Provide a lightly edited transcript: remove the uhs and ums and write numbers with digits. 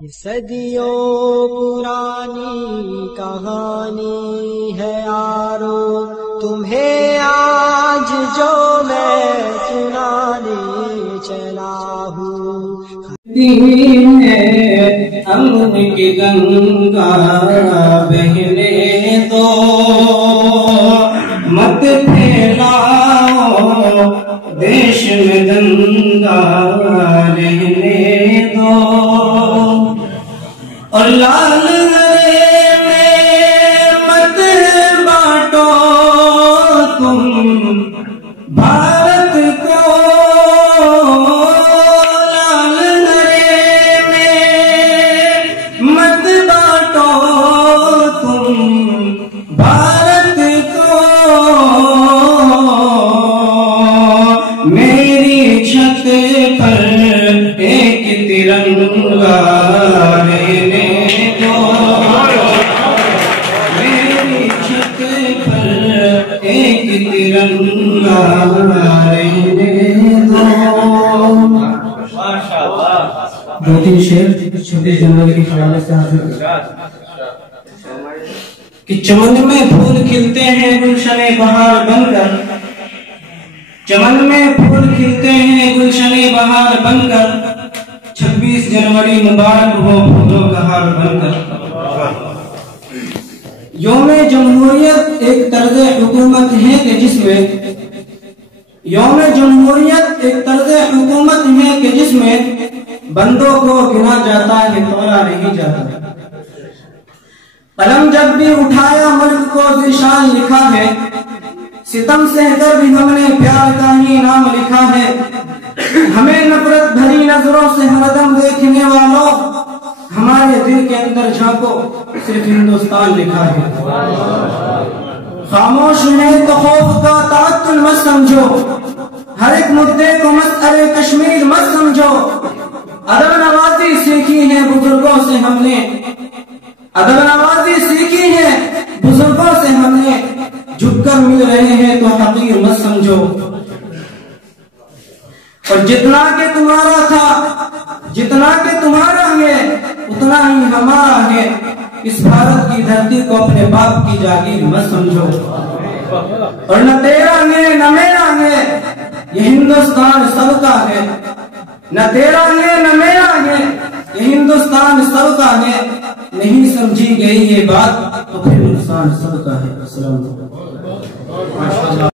सदियों पुरानी कहानी है यारो, तुम्हें आज जो मैं सुनाने चला हूँ। अमन की गंगा बहने दो, मत फैलाओ देश में दंगा रहने दो। और लाल में मत बांटो तुम भारत को, लाल में मत बांटो तुम भारत को। मेरी छत पर एक तिरंगा रहने दो, मेरी छत पर एक तिरंगा रहने दो। दो तीन शेर 26 जनवरी के हवाले से हाजिर कि चमन में फूल खिलते हैं गुलशने बहार बनकर, चमन में फूल खिलते हैं गुलशने बहार बनकर। 26 जनवरी मुबारक हो फूलों का हार बनकर। यौम जमहूरियत एक तर्ज हुकूमत है कि जिसमें, यौम जमहूरियत एक तर्ज हुकूमत है कि जिसमें बंदों को गिना जाता है तोड़ा नहीं जाता। कलम जब भी उठाया मुल्क को निशान लिखा है, सितम से कर भी हमने प्यार का ही नाम लिखा है। हमें नफरत भरी नजरों से हरदम देखने वालों, हमारे दिल के अंदर झांको सिर्फ हिंदुस्तान लिखा है। खामोश है तो खौफ का तात्तुल मत समझो, हर एक मुद्दे को मसअले कश्मीर मत समझो। अदब नवाजी सीखी है बुजुर्गों से हमने, अदब नवाजी सीखी है बुजुर्गों से हमने। झुककर मिल रहे हैं तो हकीर मत समझो। और जितना के तुम्हारा था, जितना के तुम्हारा है, उतना ही हमारा है। इस भारत की धरती को अपने बाप की जागीर मत समझो। और न तेरा है न मेरा है, ये हिंदुस्तान सबका है। न तेरा है न मेरा है, ये हिंदुस्तान सबका है। नहीं समझी गई ये बात तो फिर नुकसान सबका है। अस्सलाम वालेकुम।